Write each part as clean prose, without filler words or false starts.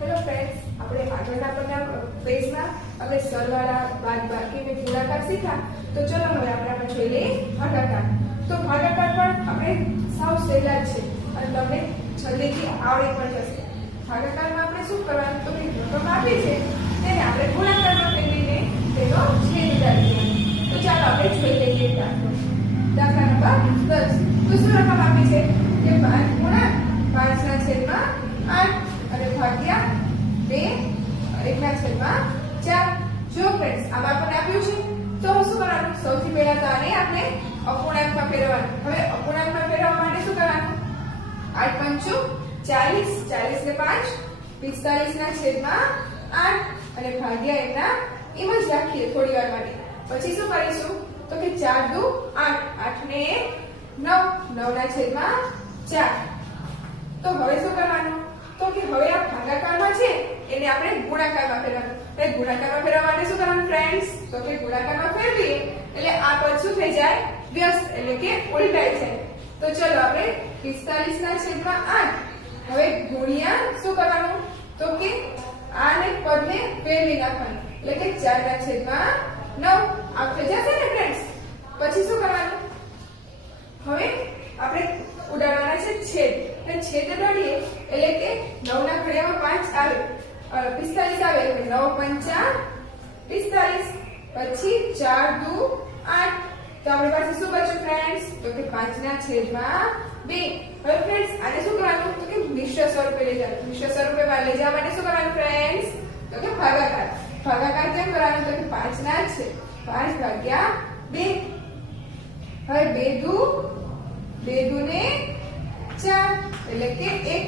Hello friends, આપણે આગળના પેજમાં આપણે સરવાળા, બાદબાકી અને ગુણાકાર શીખ્યા. તો ચલો હવે આપણે જોઈ લઈએ ભાગાકાર. તો ભાગાકાર પણ આપણે સાવ સહેલા જ છે અને તમને જલ્દીથી આવડી પણ જશે. ભાગાકારમાં આપણે શું કરવાનું, તો કે રકમ આપી છે તેને આપણે ગુણાકારમાં ફેરવીને તેનો છેદ ઉડાડી દેવાનો. તો ચાલો આપણે જોઈ લઈએ એક દાખલો. દાખલા નંબર 10. તો શું રકમ આપી છે કે 5 ગુણ્યા 5 ના છેદમાં 8 અને ભાગ્યા 2 1 ના છેદમાં 4. જો ફ્રેન્ડ્સ આમાં આપણને આપ્યું છે તો શું કરવાનું, સૌથી પહેલા તો આને આપણે અપૂર્ણાંકમાં ફેરવવાનું. હવે અપૂર્ણાંકમાં ફેરવવા માટે શું કરવાનું, 8 પંચુ 40, 40 ને 5 45 ના છેદમાં 8 અને ભાગ્યા એમના એમ જ રાખીએ થોડી વાર માટે. પછી શું કરીશું, તો કે 4 દુ 8, 8 ને 9, 9 ના છેદમાં 4. તો હવે શું કરવાનું, તો કે હવે આ ભાગાકારમાં છે એને આપણે ગુણાકારમાં ફેરવવાનું. તો ગુણાકારમાં ફેરવવા માટે શું કરવાનું ફ્રેન્ડ્સ, તો કે ગુણાકારમાં ફેરવીએ એટલે આ પદ શું થઈ જાય, વ્યસ્ત એટલે કે ઉલટાઈ જાય. તો ચલો આપણે 45 ના છેદમાં 8 હવે ગુણ્યા શું કરવાનું, તો કે આને પદને ફેરવી નાખવાનું એટલે કે 4 ના છેદમાં 9 આ થઈ જશે ને ફ્રેન્ડ્સ. પછી શું કરવાનું, હવે આપણે ઉડાડવાના છે છેદ. એટલે છેદ ઉડાડીએ એટલે કે 9 ના ઘડિયામાં 5 આવે 45 આવે એટલે 9 પંચા 45 પછી 4 દુ 8. તો આપણી પાસે શું બચ્યું ફ્રેન્ડ્સ, તો કે 5 ના છેદમાં 2. હવે ફ્રેન્ડ્સ આને શું કરવાનું, તો કે મિશ્ર સ્વરૂપે લઈ જવાનું. મિશ્ર સ્વરૂપે લઈ જવા માટે શું કરવાનું ફ્રેન્ડ્સ, તો કે ભાગાકાર. ભાગાકાર કેમ કરવાનું, તો કે 5 ના છે 5 ભાગ્યા 2. હવે 2 દુ ને 4 એટલે કે 1.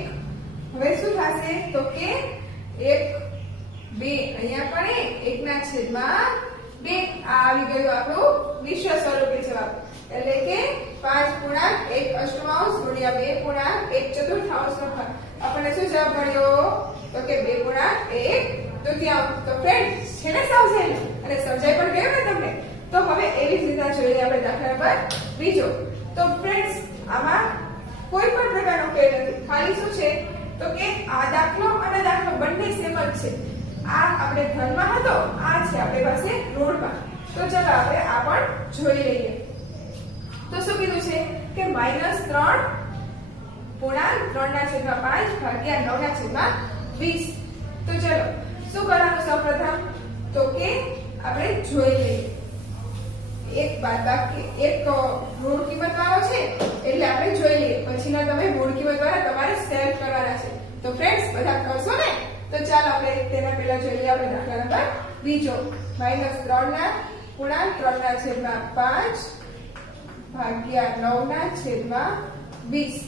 હવે શું થશે, તો કે 1 2 અહીંયા પણ 1 ના છેદમાં 2. આ આવી ગયું આપણું મિશ્ર સ્વરૂપે જવાબ. એટલે કે 5 ગુણાંક 1 અષ્ટમાંશ ગુણ્યા 2 ગુણાંક 1 ચતુર્થાંશ નો ભાગ. આપણને શું જવાબ મળ્યો, તો કે 2 ગુણાંક 1 તૃતીયાંશ. તો ફ્રેન્ડ્સ છે ને સમજાય અને સમજાય પણ ગયું ને તમને. તો હવે એવી જ રીતે જોઈએ આપણે દાખલા નંબર બીજો. તો ફ્રેન્ડ્સ આમાં કોઈ પણ પ્રકારનો ફેર નથી, ખાલી શું છે, તો કે આ દાખલો અને દાખલો બંને સેમ જ છે. આ આપણે ધનમાં હતો, આ છે આપણી પાસે ઋણમાં. તો ચલો આપણે આ પણ જોઈ લઈએ. તો શું કીધું છે કે -3 પૂર્ણાંક 3 ના છેદમાં 5 ભાગ્યા 9 ના છેદમાં 20. તો ચલો શું કરવાનું, સૌપ્રથમ તો કે આપણે જોઈ લઈએ. એક બાદબાકી એક ઋણ કિંમત વાળો છે એટલે આપણે જોઈ લઈએ, પછીના તમે ઋણ કિંમત વાળા તમારે સેટ કરવાના છે. તો ફ્રેન્ડ્સ બધા કરશો ને. તો ચાલો આપણે તેના પહેલા જોઈ લઈએ આપણે દાખલા નંબર બીજો. -3 ના પૂર્ણાંક 3 ના છેદમાં 5 ભાગ્યા 9 ના છેદમાં 20.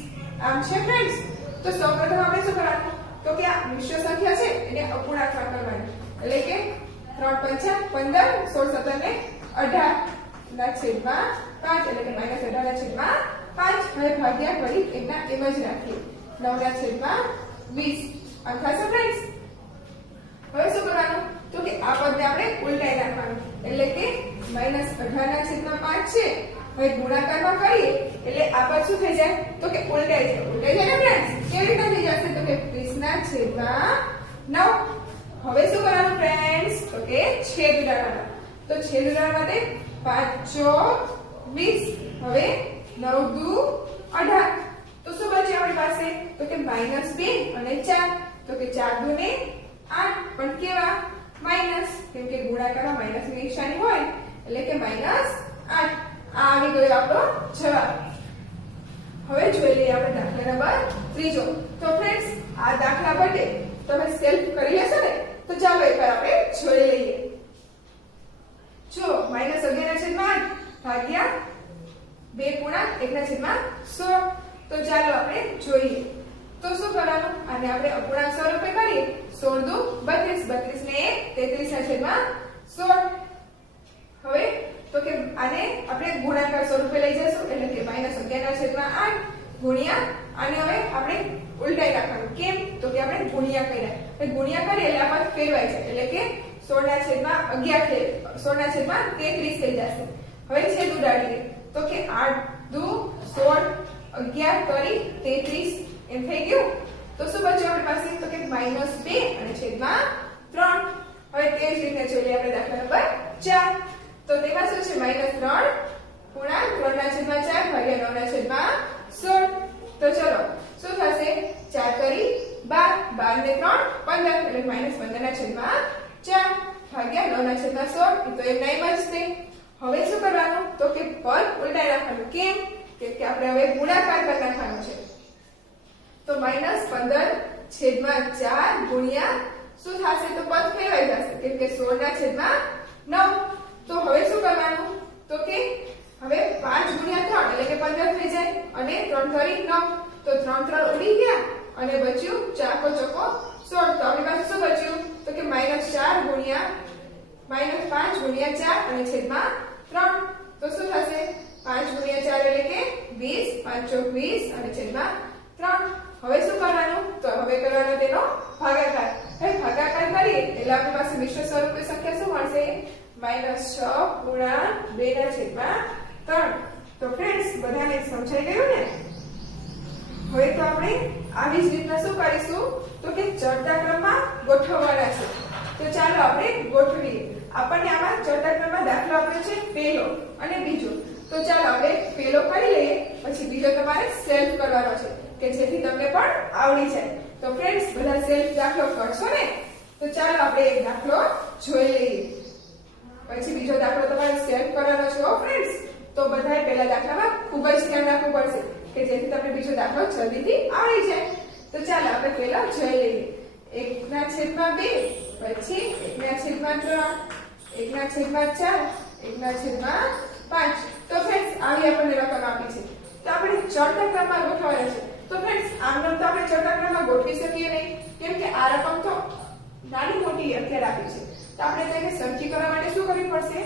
આમ છે ફ્રેન્ડ્સ. તો સૌપ્રથમ આપણે શું કરવાનું, તો કે આ મિશ્ર સંખ્યા છે એને અપૂર્ણાંકમાં કરવાની. એટલે કે 3 પંચા 15 16 17 ને 18 ના છેદમાં 5 એટલે કે -18 ના છેદમાં 5. હવે ભાગ્યા કરી એના એમ જ રાખીએ 9 ના છેદમાં 20. આમ થશે ફ્રેન્ડ્સ. હવે શું કરવાનું, તો કે આ પદને આપણે ઉલટાઈ નાખવાનું. એટલે કે -18 ના છેદમાં 5 છે. હવે ગુણાકારમાં કરીએ એટલે આ પદ શું થઈ જાય, તો કે ઉલટાઈ જાય. ઉલટાઈ જાય ને ફ્રેન્ડ્સ. કેવી રીતે થઈ જશે, તો કે 20 ના છેદમાં 9. હવે શું કરવાનું ફ્રેન્ડ્સ, તો કે છેદ ઉડાડવાનો. તો છેદ ઉડાડવા માટે 5 4 20. હવે 9 દુ 18. તો શું બચે આપણી પાસે, તો કે -2 અને 4. તો કે 4 દુ ને 8 પણ કેવા માઈનસ, કેમ કે ગુણાકારમાં માઈનસ ની નિશાની હોય એટલે કે -8. આ આવી ગયો આપણો જવાબ. હવે જોઈ લઈએ આપણે દાખલા નંબર ત્રીજો. તો ફ્રેન્ડ્સ આ દાખલા માટે તમે સેલ્ફ કરી લેશો ને. તો ચાલો એકવાર આપણે જોઈ લઈએ. જો -11 ના છેદમાં 8 ભાગ્યા 2 પૂર્ણાંક 1 ના છેદમાં 16. તો ચાલો આપણે જોઈએ. તો શું કરવાનું, આને આપણે અપૂર્ણાંક સ્વરૂપે કરીએ. 16 દુ 32, 32 ને 1 33 ના છેદમાં 16. હવે તો કે આને આપણે ગુણાકાર સ્વરૂપે લઈ જશું એટલે કે -11 ના છેદમાં 8 ગુણ્યા આને હવે આપણે ઉલટાઈ રાખવાનું. કેમ, તો કે આપણે ગુણ્યા કર્યા. એટલે ગુણ્યા કરીએ એટલે આ પદ ફેરવાય છે એટલે કે 16 ના છેદમાં 11 16 ના છેદમાં 33 થઈ જશે. હવે છેદ ઉડાડીએ તો કે 8 દુ 16 11 કરી 33 એમ થઈ ગયું. તો શું બચ્યું આપણી પાસે, તો કે -2 3. હવે તે જ રીતે જોઈએ આપણે દાખલા નંબર 4. તો તેમાં શું છે -3 પૂર્ણાંક 3/4 ભાગ્યા 9/16. તો ચલો શું થશે 4 કરી 12, 12 ને 3 15 એટલે -15/4 ભાગ્યા 9/16. એ તો એમ નહીં બચશે. હવે શું કરવાનું તો કે પદ ઉલટાઈ નાખવાનું. કેમ કે આપણે હવે ગુણાકાર કરી નાખવાનો છે. તો -15/4 ગુણ્યા શું થશે તો પદ ફેરવાઈ જશે કેમ કે 16/9. તો હવે શું કરવાનું તો કે હવે 5 ગુણ્યા 3 એટલે કે 15 થઈ જાય અને 3 3 9. તો 3 3 ઉડી ગયા અને બચ્યું 4 કો ચોકો 16. તો આપણી પાસે શું બચ્યું તો કે -5 ગુણ્યા 4 અને છેદમાં 3. તો શું થશે 5 ગુણ્યા 4 એટલે કે 20, 5 ચોક 20 અને છેદમાં 3. હવે શું કરવાનું તો હવે કરવાનો તેનો ભાગાકાર. હવે ભાગાકાર કરીએ એટલે આપણી પાસે મિશ્ર સ્વરૂપની સંખ્યા શું મળશે -6 ગુણ્યા 2/3. તો ફ્રેન્ડ્સ બધાને સમજાઈ ગયું ને. હવે તો આપણે આવી જ રીતના શું કરીશું તો કે ચડતા ક્રમમાં ગોઠવવાના છે. તો ચાલો આપણે ગોઠવીએ. આપણને આમાં ચડતા ક્રમમાં દાખલો આપ્યો છે પહેલો અને બીજો. તો ચાલો આપણે પહેલો કરી લઈએ પછી બીજો તમારે સેલ્ફ કરવાનો છે કે જેથી તમને પણ આવડી જાય. તો ફ્રેન્ડ્સ બધા સેલ્ફ દાખલો કરશો ને. તો ચાલો આપણે એક દાખલો જોઈ લઈએ પછી બીજો દાખલો તમારે સેલ્ફ કરવાનો છે ફ્રેન્ડ્સ. તો બધાએ પહેલા દાખલામાં ખૂબ જ ધ્યાન રાખવું પડશે કે જેથી તમને બીજો દાખલો જલ્દીથી આવડી જાય. તો ચાલો આપણે પહેલા જોઈ લઈએ. 1/2 પછી 1/3 1/4 1/5. તો ફ્રેન્ડ્સ આવી આપણને રકમ આપી છે. તો આપણે ચડતા ક્રમમાં ગોઠવવાના છે. તો ફ્રેન્ડ્સ આમ તો આપણે ચડતા ક્રમમાં ગોઠવી શકીએ નહીં કેમ કે આ રકમ તો નાની મોટી અત્યારે આપી છે. તો આપણે તેને સરખી કરવા માટે શું કરવું પડશે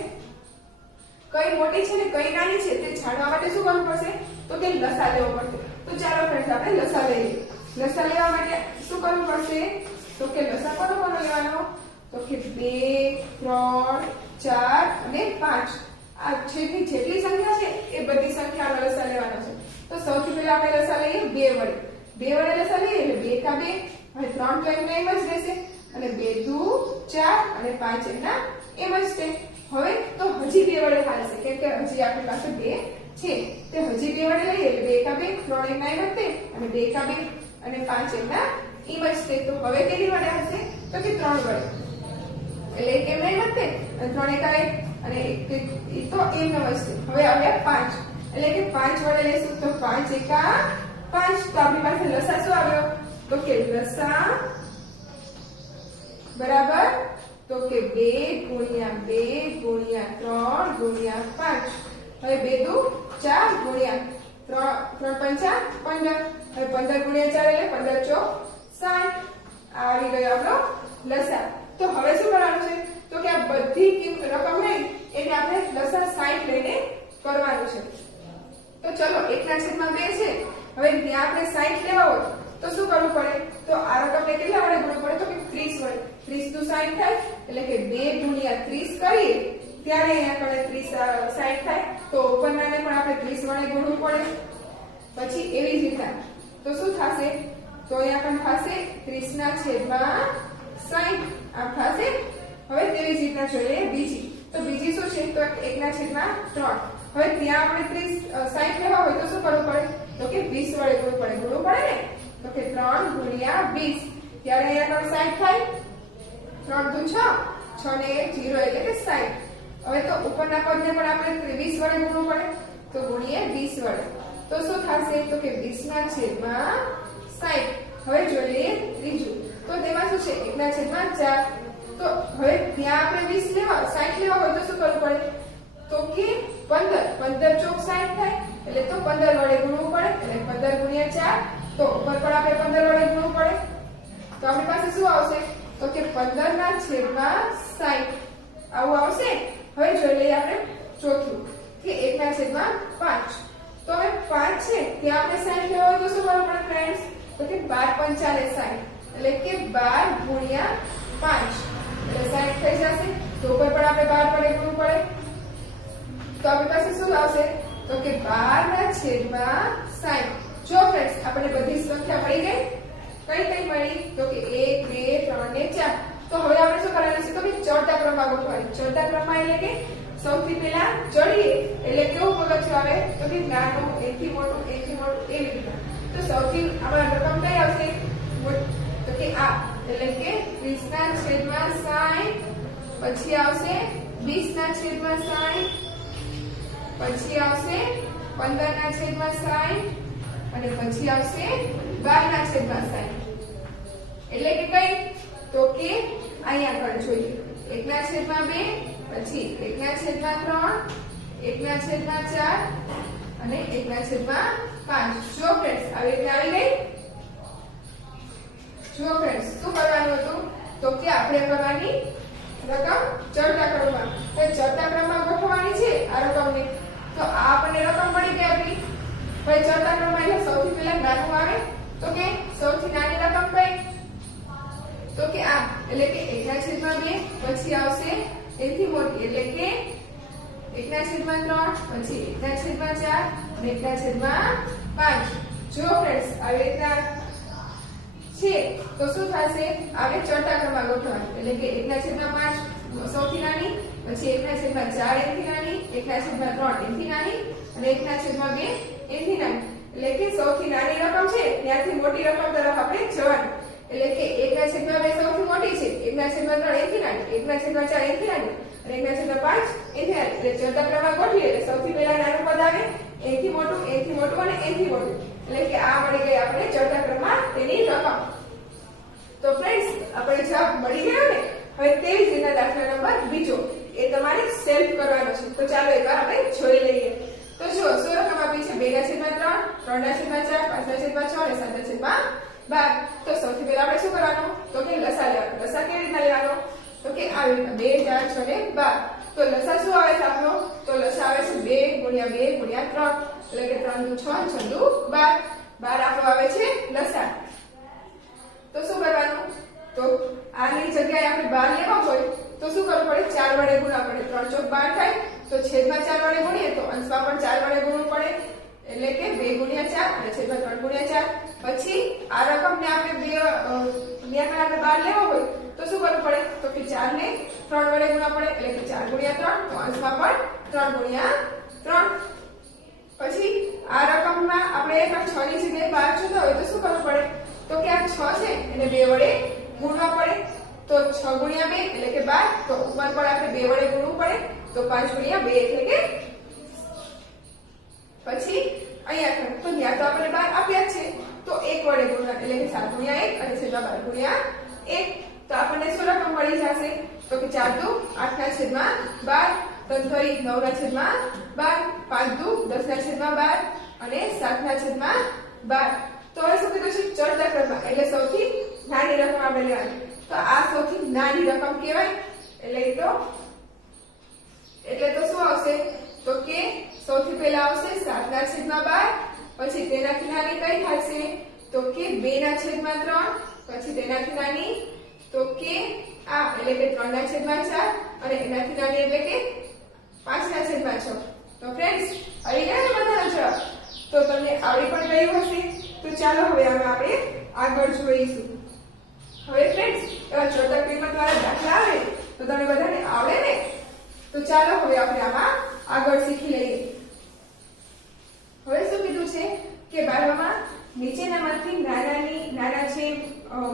કઈ મોટી છે ને કઈ નાની છે તે જાણવા માટે શું કરવું પડશે તો કે લસા લેવો પડશે. તો ચાલો ફ્રેન્ડ્સ આપણે લસા લઈએ. લસા લેવા માટે શું કરવું પડશે તો કે લસા કોનો લેવાનો તો કે 2 3 4 અને 5. આ જેટલી સંખ્યા છે એ બધી સંખ્યાનો લસા લેવાનો છે. તો સૌથી પહેલા આપણે લસા લઈએ 2 વડે લસા લઈએ એટલે 2 કા 2. હવે 3 તો એમ જ રહેશે અને 2 દુ 4 અને 5 એમના એમ જ છે. હવે તો હજી 2 વડે હાલશે કેમ કે હજી આપણી પાસે 2 છે. તે હજી 2 વડે લઈએ એટલે 2 કા 2 3 એમના એમ જ અને 2 કા 2 અને 5 એમના એમ જ છે. તો હવે કેટલી વડે હશે તો કે 3 વડે એટલે એક એમ નહીં વધે અને 3 એકા 1 અને એ તો એમ ન વધશે. હવે આવ્યા 5 એટલે કે 5 વડે લેશું તો 5 એકા 5. તો આપણી પાસે લસા શું આવ્યો તો કે લસા બરાબર તો કે 2 ગુણ્યા 2 ગુણ્યા 3 ગુણ્યા 5. હવે 2 દુ 4 ગુણ્યા 3 પંચા 15. હવે 15 ગુણ્યા 4 એટલે 15 ચોક 60. આવી ગયો આપણો લસા. તો હવે શું કરવાનું છે તો કે આ બધી રકમ લઈ એને આપણે લસા 60 લઈને કરવાનું છે. તો ચલો 1/2 છે. હવે ત્યાં આપણે 60 લેવા હોય તો શું કરવું પડે તો આ રકમને કેટલા વડે ગુણવું પડે તો કે 30 વડે. 30 દુ 60 થાય એટલે કે 2 ગુણ્યા 30 કરીએ ત્યારે અહીંયા આપણે 30 60 થાય. તો ઉપરનાને પણ આપણે 30 વડે ગુણવું પડે. પછી એવી જ રીતના તો શું થશે તો અહીંયા પણ થશે 30/60 આમ થશે. હવે તેવી જ રીતના જોઈએ બીજી. તો બીજી શું છે તો 1/3. હવે ત્યાં આપણે 60 લેવા હોય તો શું કરવું પડે તો કે 20 વડે ગુણવું પડે ને. તો કે 3 ગુણ્યા 20 ત્યારે અહીંયા પણ 60 થાય. 3 દુ 6 6 ને 0 એટલે કે 60. હવે તો ઉપરના પદને પણ આપણે 20 વડે ગુણવું પડે તો ગુણીએ 20 વડે. તો શું થશે તો કે 20/60. હવે જોઈએ ત્રીજું. તો તેમાં શું છે 1/4. તો હવે ત્યાં આપણે 20 લેવા 60 લેવા હોય તો શું કરવું પડે તો કે 15 ચોક 60 થાય એટલે તો 15 વડે ગુણવું પડે એટલે 15 ગુણ્યા 4. તો ઉપર પણ આપણે 15 વડે ગુણવું પડે. તો આપણી પાસે શું આવશે તો કે 15/60 આવું આવશે. હવે જોઈ લઈએ આપણે ચોથું કે 1/5. તો હવે 5 છે ત્યાં આપણે 60 લેવા હોય તો શું કરવું પડે ફ્રેન્ડ્સ તો કે 12 × 5 = 60 એટલે કે 12 ગુણ્યા 5 એટલે 60 થઈ જશે. તો ઉપર પણ આપણે 12 વડે ગુણવું પડે. તો આપણી પાસે શું આવશે તો કે 12/60. જો ફ્રેન્ડ્સ આપણે બધી સંખ્યા મળી ગઈ. કઈ મળી તો કે 1 2 3 ને 4. સૌથી પહેલા ચડીએ એટલે કેવું પગથિયું આવે તો કે નાનું, એકથી મોટું, એકથી મોટું, એવી રીતના. તો સૌથી આમાં રકમ કઈ આવશે તો કે આ, એટલે કે 20/60, પછી આવશે 20/60, પછી આવશે 15/60 અને પછી આવશે 12/60. એટલે કે કઈ તો કે અહીંયા આગળ જોઈએ 1/2, પછી 1/3, 1/4 અને 1/5. જો ફ્રેન્ડ્સ આવી રીતે આવી ગઈ. જો ફ્રેન્ડ્સ શું કરવાનું હતું તો કે આપણે કરવાની રકમ ચડતા ક્રમમાં, તો ચડતા ક્રમમાં ગોઠવવાની છે આ રકમને. તો આ આપણને રકમ મળી ગઈ આપણી. ભાઈ ચડતા ક્રમમાં એટલે સૌથી પહેલા નાનું આવે તો કે સૌથી નાની રકમ કઈ તો કે આ, એટલે કે 1/2, પછી આવશે એથી મોટી એટલે કે 1/3, પછી 1/4 અને 1/5. જો ફ્રેન્ડ્સ આવી રીતના છે તો શું થશે આપણે ચડતા ક્રમમાં ગોઠવવાનું, એટલે કે 1/5 સૌથી નાની, પછી 1/4 એથી નાની, 1/3 એથી નાની અને 1/2 એથી નાની. એટલે કે સૌથી નાની રકમ છે ત્યાંથી મોટી રકમ તરફ આપણે જવાનું. એટલે કે 1/2 સૌથી મોટી છે, 1/3 એથી નાની, 1/4 એથી નાની અને 1/5 એથી નાની. એટલે ચડતા ક્રમમાં ગોઠવીએ એટલે સૌથી પહેલા નાનું પદ આવે, એથી મોટું, એથી મોટું અને એથી મોટું. એટલે કે આ મળી ગઈ આપણે ચડતા ક્રમમાં તેની રકમ. તો ફ્રેન્ડ્સ આપણે જવાબ મળી ગયો ને. હવે તેવી જ રીતના દાખલા નંબર બીજો એ તમારે સેલ્ફ કરવાનો છે. તો ચાલો એકવાર આપણે જોઈ લઈએ. તો જો શું રકમ આપી છે 2/3, 3/4, 5/6 અને 7/12. તો સૌથી પહેલા આપણે શું કરવાનું તો કે લસા લેવાનો. લસા કેવી રીતના લેવાનો તો કે આવી રીતના 2, 4, 6 ને 12. તો લસા શું આવે છે આપણો તો લસા આવે છે 2 × 2 × 3, એટલે કે 3 × 6 = 12. 12 આપણો આવે છે લસા. તો શું કરવાનું તો આની જગ્યાએ આપણે 12 લેવા હોય તો શું કરવું પડે 4 વડે ગુણવા પડે. 3 × 12 થાય તો છેદમાં 4 વડે ગુણીએ તો અંશમાં પણ 4 વડે ગુણવું પડે, એટલે કે 2 × 4 અને છેદમાં 3 × 4. પછી આ રકમને આપણે 12 લેવા હોય તો શું કરવું પડે તો કે 4 ને 3 વડે ગુણવા પડે, એટલે કે 4 × 3 તો અંશમાં પણ 3 × 3. પછી આ રકમમાં આપણે 6 ની જગ્યાએ 12 જોતા હોય તો શું કરવું પડે તો કે આ 6 છે એને 2 વડે ગુણવા પડે. તો 6 × 2 એટલે કે 12. તો ઉપર પર આપણે 2 વડે ગુણવું પડે તો 5 × 2 એટલે કે પછી અહીંયા તો ત્યાં તો આપણે 12 આપ્યા છે તો 1 વડે ગુણવા એટલે કે 7 × 1 અને છેદમાં 12 × 1. તો આપણને શું રકમ મળી જશે તો કે 4 × 2 8/12, 3 × 3 9/12, 5 × 2 10/12 અને 7/12. તો હવે શું કીધું છે ચડતા ક્રમમાં એટલે સૌથી નાની રકમ આપણે લેવાની. તો આ સૌથી નાની રકમ કહેવાય. એટલે તો શું આવશે તો કે સૌથી પહેલા આવશે 7/12, પછી તેનાથી નાની કઈ થશે તો કે 2/3, પછી તેનાથી નાની તો કે આ એટલે કે 3/4 અને એનાથી નાની એટલે કે 5/6. તો ફ્રેન્ડ્સ આવી ગયા બધાનો જવાબ. તો તમને આવડી પણ ગયું હશે. તો ચાલો હવે આપણે આગળ જોઈશું. હવે ફ્રેન્ડ્સ એવા ચડતા ક્રમમાં દ્વારા દાખલા આવે તો તમને બધાને આવડે ને. તો ચાલો હવે આપણે આમાં આગળ શીખી લઈએ. હવે શું કીધું છે કે 12માં નીચેનામાંથી નાના છે,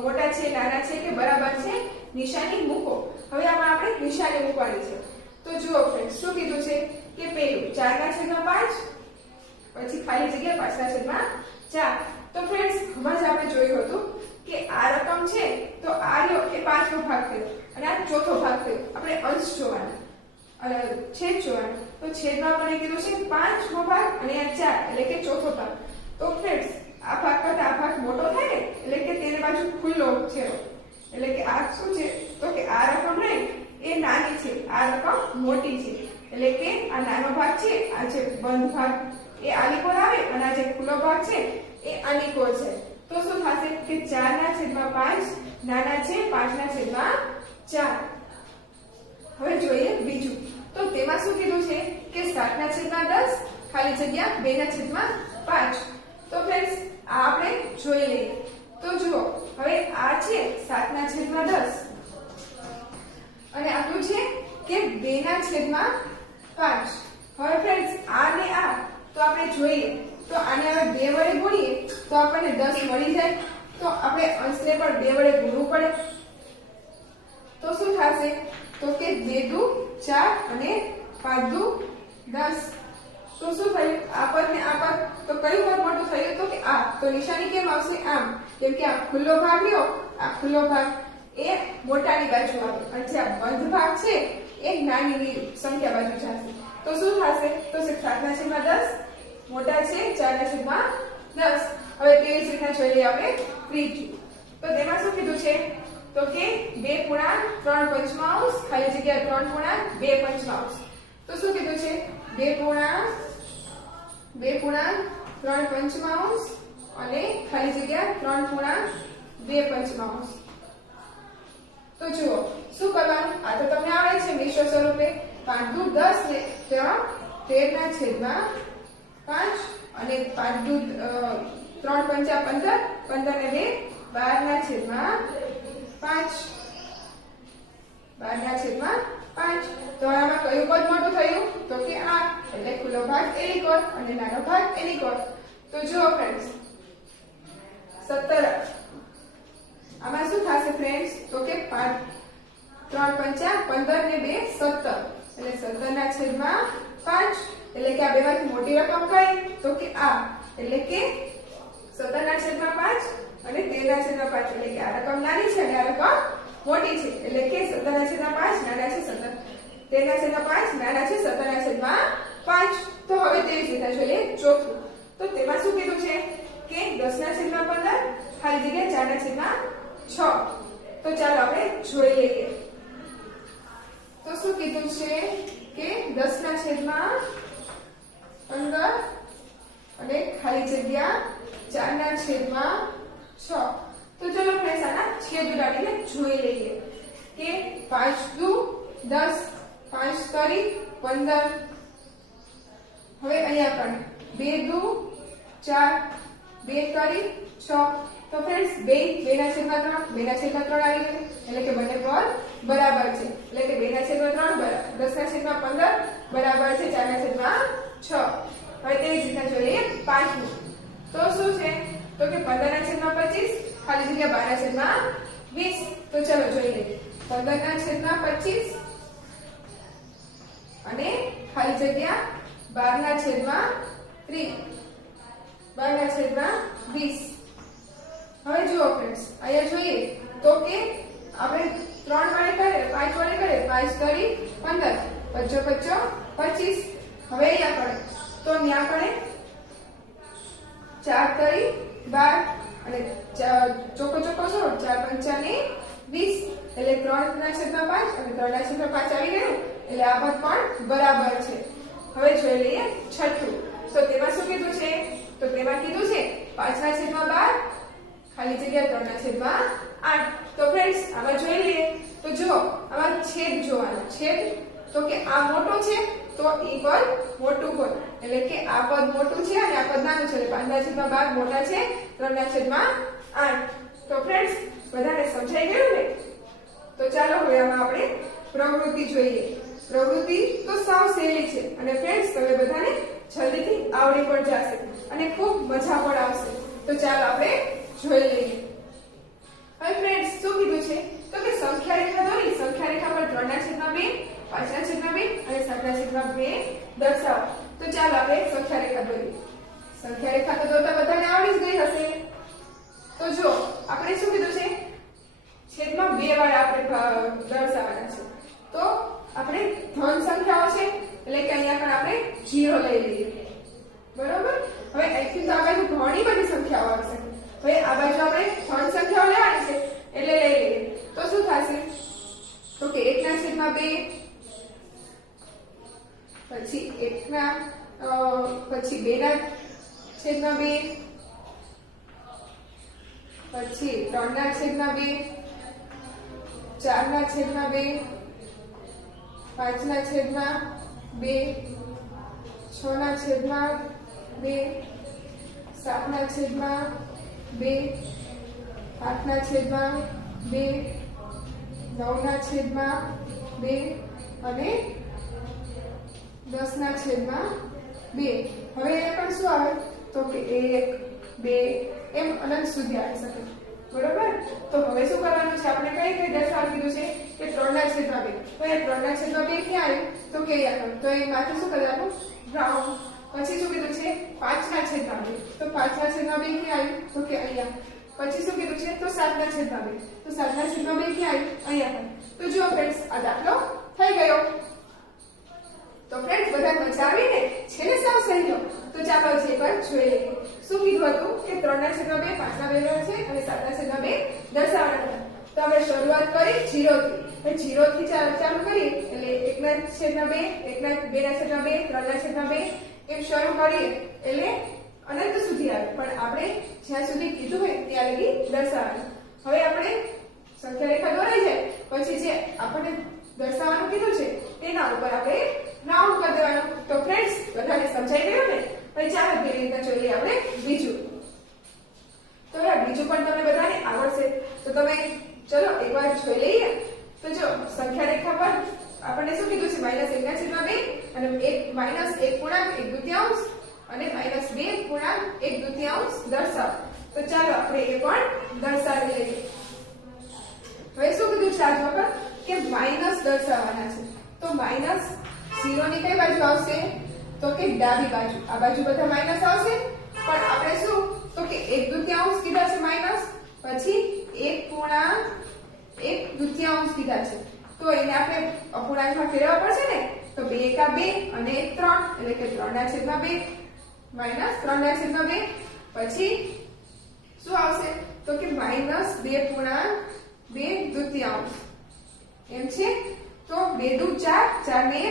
મોટા છે, નાના છે કે બરાબર છે નિશાની મૂકો. હવે આમાં આપણે નિશાની મૂકવાની છે. તો જુઓ ફ્રેન્ડ્સ શું કીધું છે કે પેલું 4/5, પછી ખાલી જગ્યા 5/4. તો ફ્રેન્ડ્સ હમણાં જ આપણે જોયું હતું કે આ રકમ છે તો આ રહ્યો એ 5મો ભાગ થયો અને આ ચોથો ભાગ થયો. આપણે અંશ જોવાનો અને છેદ જોવાનો. તો છેદમાં મને કીધું છે 5મો ભાગ અને આ 4 એટલે કે ચોથો ભાગ. તો ફ્રેન્ડ્સ આ ભાગ કરતા આ ભાગ મોટો થાય ને એટલે કે તેની બાજુ ખુલ્લો છે. એટલે કે આ શું છે તો કે આ રકમ નહીં એ નાની છે, આ રકમ મોટી છે. એટલે કે આ નાનો ભાગ છે, આ જે બંધ ભાગ એ આની કોર આવે અને આ જે ખુલ્લો ભાગ છે એ આની કોર છે. તો શું થશે કે 4/5 નાના છે 5/4. હવે જોઈએ બીજું. તો તેમાં શું કીધું છે કે 7/10 ખાલી જગ્યા 2/5. તો ફ્રેન્ડ્સ આ આપણે જોઈ લઈએ. તો જુઓ હવે આ છે 7/10 અને આટલું છે કે 2/5. 5. હવે ફ્રેન્ડ્સ આ ને આ તો આપણે જોઈએ તો આને હવે 2 વડે ગુણીએ તો આપણને 10 મળી જાય. તો આપણે અંશને પણ 2 વડે ગુણવું પડે. તો શું થશે તો કે 2 દુ 4 અને 5 દુ 10. તો શું થયું આ પદ ને આ પદ તો કયું પદ મોટું થયું તો કે આ. તો નિશાની કેમ આવશે આમ કેમ કે આ ખુલ્લો ભાગ લ્યો આ ખુલ્લો ભાગ એ મોટાની બાજુ આવે અને જે આ બંધ ભાગ છે એ નાની સંખ્યા બાજુ જશે. તો શું થશે તો 7/10 મોટા છે 4/10. હવે તેવી જ રીતના જોઈ લઈએ આપણે ત્રીજું. તો તેમાં શું કીધું છે તો કે 2 પૂર્ણાંક 3 પંચમાંશ ખાલી જગ્યા 3 પૂર્ણાંક 2 પંચમાંશ. તો શું કીધું છે 2 પૂર્ણાંક 3 પંચમાંશ અને ખાલી જગ્યા 3 પૂર્ણાંક 2 પંચમાંશ. તો જુઓ શું કરવાનું આ તો તમને આવડે છે મિશ્ર સ્વરૂપે 5 દુ 10 ને 13/5 અને 5 દુ 3 પંચા 15 15 ને 2 12/5 12/5. તો આમાં કયું પદ મોટું થયું તો કે આ એટલે ખુલ્લો ભાગ એની કોર અને નાનો ભાગ એની કોર. તો જુઓ ફ્રેન્ડ્સ 17 આમાં શું થશે ફ્રેન્ડ્સ તો કે 5 3 પંચા 15 ને 2 17 એટલે 17/5 એટલે કે આ બેમાંથી મોટી રકમ કઈ તો કે આ એટલે કે 17/5 અને 13/5 એટલે કે આ રકમ નાની છે અને આ રકમ મોટી છે એટલે કે 17/5 નાના છે 13/5 નાના છે 17/5. તો હવે તેવી રીતે જોઈએ ચોથું. તો તેમાં શું કીધું છે કે 10/15 ખાલી જગ્યા 4/6. તો ચાલો આપણે જોઈ લઈએ. તો શું કીધું છે કે 10/15 અને ખાલી જગ્યા 4/6. તો ચલો ફ્રેન્ડ્સ આના છેદ ઉડાડીને જોઈ લઈએ કે 5 દુ 10 5 કરી 15. હવે અહીંયા પણ 2 દુ 4 2 કરી 6. તો ફ્રેન્ડ્સ 2/3 આવી ગયું એટલે કે બંને પદ બરાબર છે એટલે કે 2/3 10/15 બરાબર છે 4/6. હવે તેવી જ રીતના જોઈએ પાંચમું. તો શું છે તો કે 15/25 ખાલી જગ્યા 12/20. તો ચલો જોઈ લઈએ 15/25 અને ખાલી જગ્યા 12/30 12/20. હવે જુઓ ફ્રેન્ડ્સ અહીંયા જોઈએ તો કે આપણે 3 વડે કરીએ 5 વડે કરીએ 5 કરી 15 25 25. હવે અહીંયા પડે તો ન્યા પડે 4 કરી 12 અને ચોકો ચોકો છો 4 પંચા ને 20 એટલે 3/5 અને 3/5 આવી ગયું એટલે આ પદ પણ બરાબર છે. હવે જોઈ લઈએ છઠ્ઠું. તો તેમાં શું કીધું છે તો તેમાં કીધું છે 5/12 ખાલી જગ્યા 3/8. તો ફ્રેન્ડ્સ આમાં જોઈ લઈએ તો જુઓ આમાં છેદ જોવાનો. છેદ તો કે આ મોટો છે તો ઈ પદ મોટું હોય એટલે કે આ પદ મોટું છે અને આ પદ નાનું છે એટલે 5/12 મોટા છે 3/8. તો ફ્રેન્ડ્સ બધાને સમજાઈ ગયું ને. તો ચાલો હવે આમાં આપણે પ્રવૃત્તિ જોઈએ. પ્રવૃત્તિ તો સાવ સહેલી છે અને ફ્રેન્ડ્સ તમે બધાને જલ્દીથી આવડી પણ જશે અને ખૂબ મજા પણ આવશે. તો ચાલો આપણે જોઈ લઈએ. હવે ફ્રેન્ડ્સ શું કીધું છે તો કે સંખ્યા રેખા દોરી. સંખ્યા રેખા પર 3/2 5/2 અને 7/2 દર્શાવો. તો ચાલો આપણે સંખ્યા રેખા દોરીએ. સંખ્યા રેખા તો દોરતા બધાને આવડી જ ગઈ હશે. તો જો આપણે શું કીધું છે છેદમાં 2 વાર આપણે દર્શાવવાના છે. તો આપણે ધન સંખ્યાઓ છે એટલે કે અહીંયા પણ આપણે 0 લઈ લઈએ. બરોબર. હવે અહીંથી તો આ બાજુ ઘણી બધી સંખ્યાઓ આવશે. હવે આ બાજુ આપણે ધન સંખ્યાઓ લેવાની છે એટલે લઈ લઈએ. તો શું થશે તો કે 1/2 પછી 2/2 પછી 3/2 4/2 5/2 6/2 7/2 8/2 9/2 અને 10/2. હવે અહીંયા પણ શું આવે તો કે 1 2 એમ અનંત સુધી આવી શકે, બરોબર. તો હવે શું કરવાનું છે, આપણે કઈ કઈ દર્શાવવા કીધું છે કે 3/2. તો એ 3/2 ક્યાં આવ્યું તો કે અહીંયા, તો એ માથે શું કરવાનું રાઉન્ડ. પછી શું કીધું છે 5/2. તો 5/2 ક્યાં આવ્યું તો કે અહીંયા. પછી શું કીધું છે તો 7/2. તો 7/2 ક્યાં આવ્યું અહીંયા પણ. તો જુઓ ફ્રેન્ડ્સ, આ દાખલો થઈ ગયો. તો ફ્રેન્ડ્સ, બધા મજા આવી ને, છે ને સાવ સહેલો. તો ચાલો હજી એકવાર જોઈ લઈએ. શું કીધું હતું કે 3/2 5/2 છે અને 7/2 દર્શાવવાના હતા. તો આપણે શરૂઆત કરી 0 થી. 0 થી ચાલુ કરી એટલે 1/2 1/2/2 3/2 એમ શરૂ કરીએ એટલે અનંત સુધી આવે. પણ આપણે જ્યાં સુધી કીધું હોય ત્યાં લગી દર્શાવવાનું. હવે આપણે સંખ્યા રેખા દોરાઈ જાય પછી જે આપણને દર્શાવવાનું કીધું છે તેના ઉપર આપણે રાઉન્ડ કરી દેવાનું. તો ફ્રેન્ડ્સ, બધાને સમજાઈ ગયું ને? હવે ચાલો કેવી રીતના જોઈએ આપણે બીજું. તો બીજું પણ તમને બધાને આવડશે. તો તમે ચલો એકવાર જોઈ લઈએ. તો જો સંખ્યા રેખા પર આપણને શું કીધું છે -1/2 અને -1/1/2 અને -2/1/2 દર્શાવ. તો ચાલો આપણે એ પણ દર્શાવી લઈએ. હવે શું કીધું છે આ પર કે માઈનસ દર્શાવવાના છે. તો માઈનસ 0 ની કઈ બાજુ આવશે તો કે ડાબી બાજુ. આ બાજુ બધા માઈનસ આવશે, પણ આપણે શું તો કે 1/2 કીધા છે માઈનસ, પછી 1/1/2 કીધા છે. તો એને આપણે અપૂર્ણાંકમાં ફેરવવા પડશે ને. તો 2 એકા 2 અને 3 એટલે કે 3/2 માઈનસ 3/2. પછી શું આવશે તો કે -2/2 એમ છે. તો 2 દુ 4 4 ને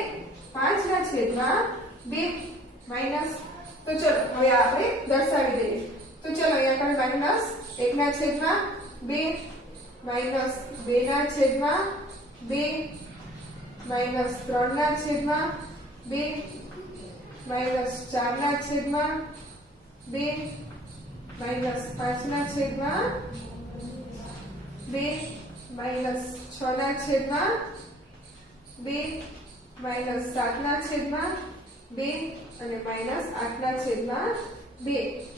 5/2 માઈનસ. તો ચલો હવે આપણે દર્શાવી દઈએ. તો ચલો અહીંયા કણ -1/2 -2/2 -3/2 -4/2 -5/2 -6/2 -7/2 અને -8/2.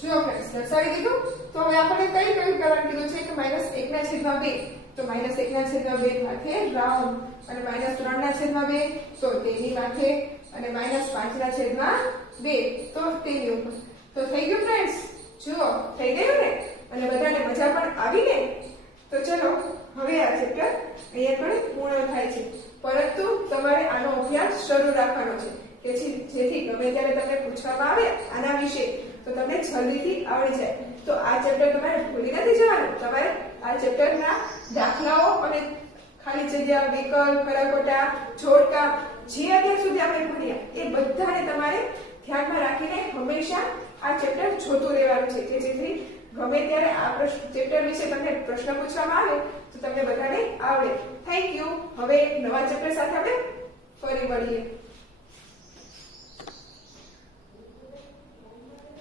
જો ફ્રેન્ડ્સ દર્શાવી દીધું. તો હવે આપણે કઈ કરવાનું કીધું છે કે -1/2. તો -1/2 માથે રાઉન્ડ અને -3/2 તો તેની માથે અને -5/2 તો તેની ઉપર. તો થઈ ગયું ફ્રેન્ડ્સ? જુઓ, થઈ ગયું ને? અને બધાને મજા પણ આવી ને? તો ચલો હવે આ ચેપ્ટર અહીંયા પણ પૂર્ણ થાય છે. પરંતુ તમારે આનો અભ્યાસ શરૂ રાખવાનો છે કે જેથી ગમે ત્યારે તમને પૂછવામાં આવે આના વિશે તો તમને જલ્દીથી આવડી જાય. તો આ ચેપ્ટર તમારે ભૂલી નથી જવાનું. તમારે આ ચેપ્ટરના દાખલાઓ અને ખાલી જગ્યા, વિકલ્પ, ખરા ખોટા, જોડકા જે અત્યાર સુધી આપણે ભણ્યા એ બધાને તમારે ધ્યાનમાં રાખીને હંમેશા આ ચેપ્ટર જોતું રહેવાનું છે કે જેથી ગમે ત્યારે આ ચેપ્ટર વિશે તમને પ્રશ્ન પૂછવામાં આવે તો તમને બધાને આવડે. Thank you. હવે નવા ચેપ્ટર સાથે આપણે ફરી મળીએ.